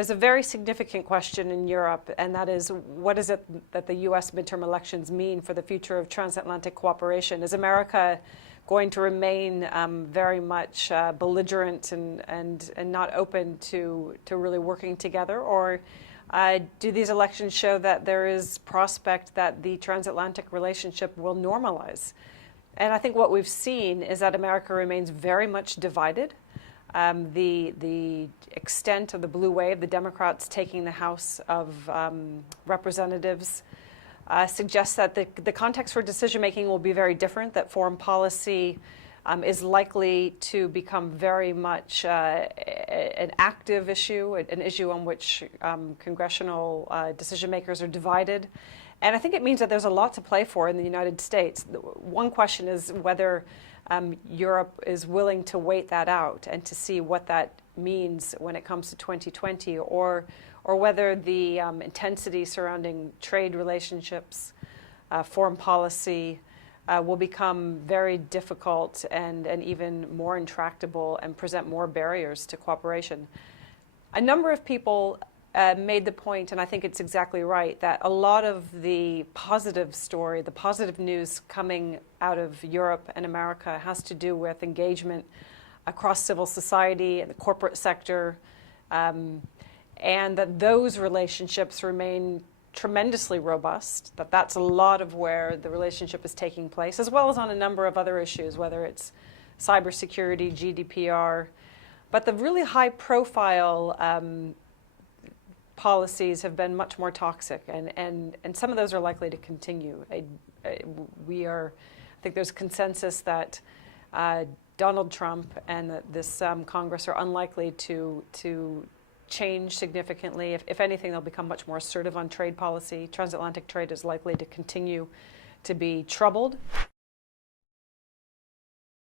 there's a very significant question in Europe, and that is, what is it that the U.S. midterm elections mean for the future of transatlantic cooperation? Is America going to remain very much belligerent and not open to really working together? Or do these elections show that there is prospect that the transatlantic relationship will normalize? And I think what we've seen is that America remains very much divided. The extent of the blue wave, the Democrats taking the House of Representatives, suggests that the context for decision-making will be very different, that foreign policy is likely to become very much an active issue, an issue on which congressional decision-makers are divided. And I think it means that there's a lot to play for in the United States. One question is whether Europe is willing to wait that out and to see what that means when it comes to 2020, or whether the intensity surrounding trade relationships, foreign policy, will become very difficult and even more intractable and present more barriers to cooperation. A number of people made the point, and I think it's exactly right, that a lot of the positive story, the positive news coming out of Europe and America has to do with engagement across civil society and the corporate sector, and that those relationships remain tremendously robust, that's a lot of where the relationship is taking place, as well as on a number of other issues, whether it's cybersecurity, GDPR. But the really high-profile policies have been much more toxic, and some of those are likely to continue. I think there's consensus that Donald Trump and this Congress are unlikely to change significantly. If anything, they'll become much more assertive on trade policy. Transatlantic trade is likely to continue to be troubled.